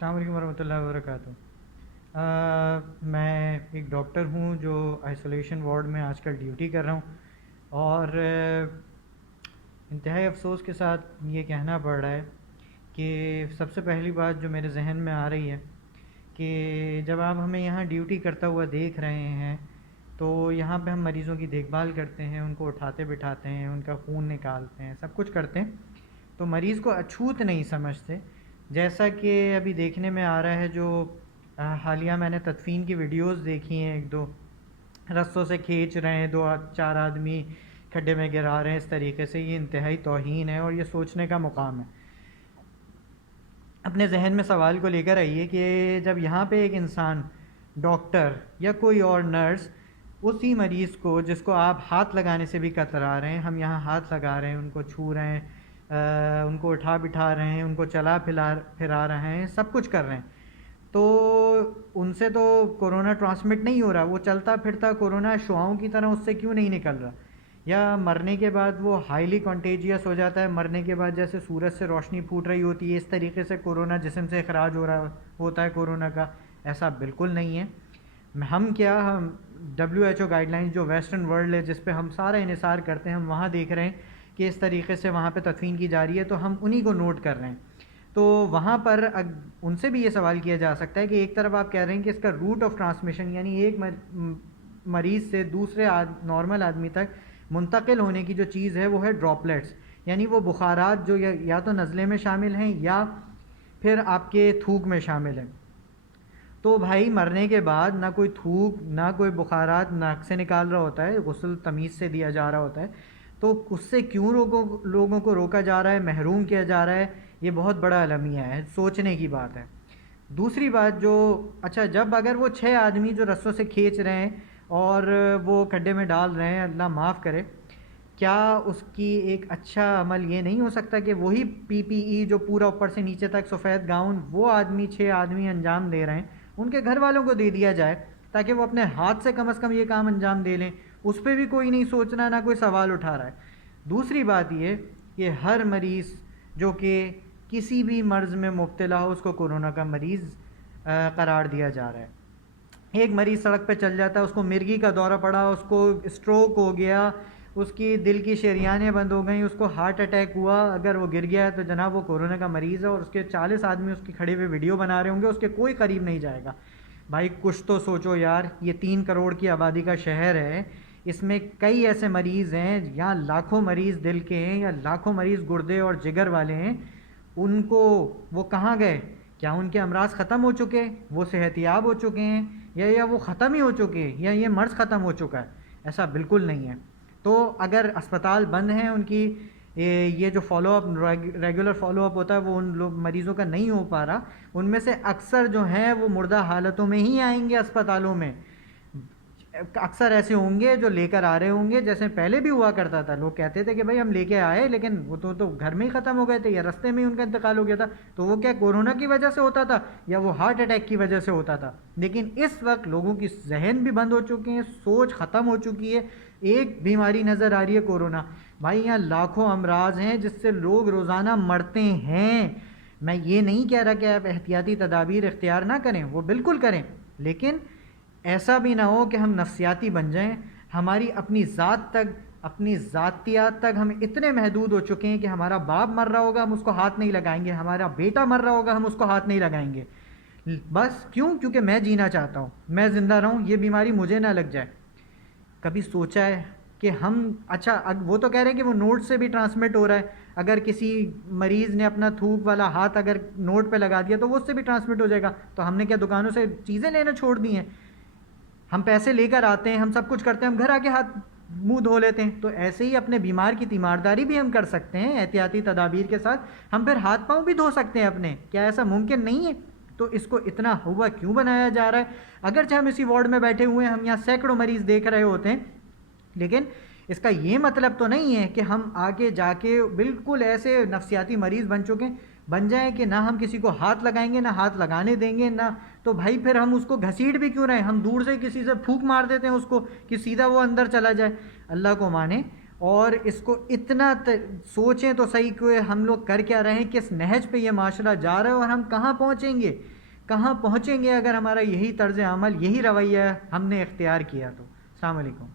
السلام علیکم ورحمۃ اللہ وبرکاتہ۔ میں ایک ڈاکٹر ہوں جو آئسولیشن وارڈ میں آج کل ڈیوٹی کر رہا ہوں، اور انتہائی افسوس کے ساتھ یہ کہنا پڑ رہا ہے کہ سب سے پہلی بات جو میرے ذہن میں آ رہی ہے کہ جب آپ ہمیں یہاں ڈیوٹی کرتا ہوا دیکھ رہے ہیں تو یہاں پہ ہم مریضوں کی دیکھ بھال کرتے ہیں، ان کو اٹھاتے بٹھاتے ہیں، ان کا خون نکالتے ہیں، سب کچھ کرتے ہیں، تو مریض کو اچھوت نہیں سمجھتے۔ جیسا کہ ابھی دیکھنے میں آ رہا ہے، جو حالیہ میں نے تدفین کی ویڈیوز دیکھی ہیں، ایک دو رسوں سے کھینچ رہے ہیں، دو چار آدمی کھڈے میں گرا رہے ہیں، اس طریقے سے یہ انتہائی توہین ہے اور یہ سوچنے کا مقام ہے۔ اپنے ذہن میں سوال کو لے کر آئیے کہ جب یہاں پہ ایک انسان، ڈاکٹر یا کوئی اور نرس، اسی مریض کو جس کو آپ ہاتھ لگانے سے بھی کترا رہے ہیں، ہم یہاں ہاتھ لگا رہے ہیں، ان کو چھو رہے ہیں، ان کو اٹھا بٹھا رہے ہیں، ان کو چلا پھرا رہے ہیں، سب کچھ کر رہے ہیں، تو ان سے تو کورونا ٹرانسمٹ نہیں ہو رہا، وہ چلتا پھرتا کورونا شعاؤں کی طرح اس سے کیوں نہیں نکل رہا؟ یا مرنے کے بعد وہ ہائیلی کنٹیجیس ہو جاتا ہے، مرنے کے بعد جیسے سورج سے روشنی پھوٹ رہی ہوتی ہے اس طریقے سے کورونا جسم سے اخراج ہو رہا ہوتا ہے کورونا کا؟ ایسا بالکل نہیں ہے۔ ہم WHO گائیڈ لائنز جو ویسٹرن ورلڈ ہے، جس پہ ہم سارا انحصار کرتے ہیں، ہم وہاں دیکھ رہے ہیں کہ اس طریقے سے وہاں پہ تدفین کی جا رہی ہے، تو ہم انہی کو نوٹ کر رہے ہیں۔ تو وہاں پر ان سے بھی یہ سوال کیا جا سکتا ہے کہ ایک طرف آپ کہہ رہے ہیں کہ اس کا روٹ آف ٹرانسمیشن، یعنی ایک مریض سے دوسرے نارمل آدمی تک منتقل ہونے کی جو چیز ہے وہ ہے ڈراپلیٹس، یعنی وہ بخارات جو یا تو نزلے میں شامل ہیں یا پھر آپ کے تھوک میں شامل ہیں۔ تو بھائی مرنے کے بعد نہ کوئی تھوک، نہ کوئی بخارات ناک سے نکال رہا ہوتا ہے، غسل تمیز سے دیا جا رہا ہوتا ہے، تو اس سے کیوں لوگوں کو روکا جا رہا ہے، محروم کیا جا رہا ہے؟ یہ بہت بڑا المیہ ہے، سوچنے کی بات ہے۔ دوسری بات جو اچھا، جب اگر وہ 6 آدمی جو رسوں سے کھینچ رہے ہیں اور وہ کھڈے میں ڈال رہے ہیں، اللہ معاف کرے، کیا اس کی ایک اچھا عمل یہ نہیں ہو سکتا کہ وہی PPE جو پورا اوپر سے نیچے تک سفید گاؤن وہ آدمی 6 آدمی انجام دے رہے ہیں، ان کے گھر والوں کو دے دیا جائے تاکہ وہ اپنے ہاتھ سے کم از کم یہ کام انجام دے لیں؟ اس پہ بھی کوئی نہیں سوچنا، نہ کوئی سوال اٹھا رہا ہے۔ دوسری بات یہ کہ ہر مریض جو کہ کسی بھی مرض میں مبتلا ہو، اس کو کورونا کا مریض قرار دیا جا رہا ہے۔ ایک مریض سڑک پہ چل جاتا ہے، اس کو مرگی کا دورہ پڑا، اس کو اسٹروک ہو گیا، اس کی دل کی شریانیں بند ہو گئیں، اس کو ہارٹ اٹیک ہوا، اگر وہ گر گیا ہے تو جناب وہ کورونا کا مریض ہے، اور اس کے 40 آدمی اس کی کھڑے ہوئے ویڈیو بنا رہے ہوں گے، اس کے کوئی قریب نہیں جائے گا۔ بھائی کچھ تو سوچو یار، یہ 3 کروڑ کی آبادی کا شہر ہے، اس میں کئی ایسے مریض ہیں، یا لاکھوں مریض دل کے ہیں، یا لاکھوں مریض گردے اور جگر والے ہیں، ان کو وہ کہاں گئے؟ کیا ان کے امراض ختم ہو چکے، وہ صحت یاب ہو چکے ہیں، یا وہ ختم ہی ہو چکے ہیں، یا یہ مرض ختم ہو چکا ہے؟ ایسا بالکل نہیں ہے۔ تو اگر اسپتال بند ہیں، ان کی یہ جو follow up, regular follow up ہوتا ہے، وہ ان مریضوں کا نہیں ہو پا رہا، ان میں سے اکثر جو ہیں وہ مردہ حالتوں میں ہی آئیں گے اسپتالوں میں۔ اکثر ایسے ہوں گے جو لے کر آ رہے ہوں گے، جیسے پہلے بھی ہوا کرتا تھا، لوگ کہتے تھے کہ بھائی ہم لے کے آئے لیکن وہ تو گھر میں ہی ختم ہو گئے تھے، یا رستے میں ہی ان کا انتقال ہو گیا تھا، تو وہ کیا کورونا کی وجہ سے ہوتا تھا یا وہ ہارٹ اٹیک کی وجہ سے ہوتا تھا؟ لیکن اس وقت لوگوں کی ذہن بھی بند ہو چکے ہیں، سوچ ختم ہو چکی ہے، ایک بیماری نظر آ رہی ہے کورونا۔ بھائی یہاں لاکھوں امراض ہیں جس سے لوگ روزانہ مرتے ہیں۔ میں یہ نہیں کہہ رہا کہ آپ احتیاطی تدابیر اختیار نہ کریں، وہ بالکل کریں، لیکن ایسا بھی نہ ہو کہ ہم نفسیاتی بن جائیں، ہماری اپنی ذات تک، اپنی ذاتیات تک ہم اتنے محدود ہو چکے ہیں کہ ہمارا باپ مر رہا ہوگا ہم اس کو ہاتھ نہیں لگائیں گے، ہمارا بیٹا مر رہا ہوگا ہم اس کو ہاتھ نہیں لگائیں گے، بس کیونکہ میں جینا چاہتا ہوں، میں زندہ رہوں، یہ بیماری مجھے نہ لگ جائے۔ کبھی سوچا ہے کہ ہم اچھا، وہ تو کہہ رہے ہیں کہ وہ نوٹ سے بھی ٹرانسمٹ ہو رہا ہے، اگر کسی مریض نے اپنا تھوک والا ہاتھ اگر نوٹ پہ لگا دیا تو وہ اس سے بھی ٹرانسمٹ ہو جائے گا، تو ہم نے کیا دکانوں سے چیزیں لینا چھوڑ دی ہیں؟ ہم پیسے لے کر آتے ہیں، ہم سب کچھ کرتے ہیں، ہم گھر آ کے ہاتھ منہ دھو لیتے ہیں، تو ایسے ہی اپنے بیمار کی تیمارداری بھی ہم کر سکتے ہیں احتیاطی تدابیر کے ساتھ، ہم پھر ہاتھ پاؤں بھی دھو سکتے ہیں اپنے، کیا ایسا ممکن نہیں ہے؟ تو اس کو اتنا ہوا کیوں بنایا جا رہا ہے؟ اگرچہ ہم اسی وارڈ میں بیٹھے ہوئے ہیں، ہم یہاں سینکڑوں مریض دیکھ رہے ہوتے ہیں، لیکن اس کا یہ مطلب تو نہیں ہے کہ ہم آگے جا کے بالکل ایسے نفسیاتی مریض بن جائیں کہ نہ ہم کسی کو ہاتھ لگائیں گے، نہ ہاتھ لگانے دیں گے، نہ تو بھائی پھر ہم اس کو گھسیٹ بھی کیوں رہے ہیں؟ ہم دور سے کسی سے پھونک مار دیتے ہیں اس کو کہ سیدھا وہ اندر چلا جائے۔ اللہ کو مانے، اور اس کو اتنا سوچیں تو صحیح کہ ہم لوگ کر کیا رہے ہیں، کس نہج پہ یہ معاشرہ جا رہا ہے اور ہم کہاں پہنچیں گے اگر ہمارا یہی طرز عمل، یہی رویہ ہم نے اختیار کیا تو۔ السلام علیکم۔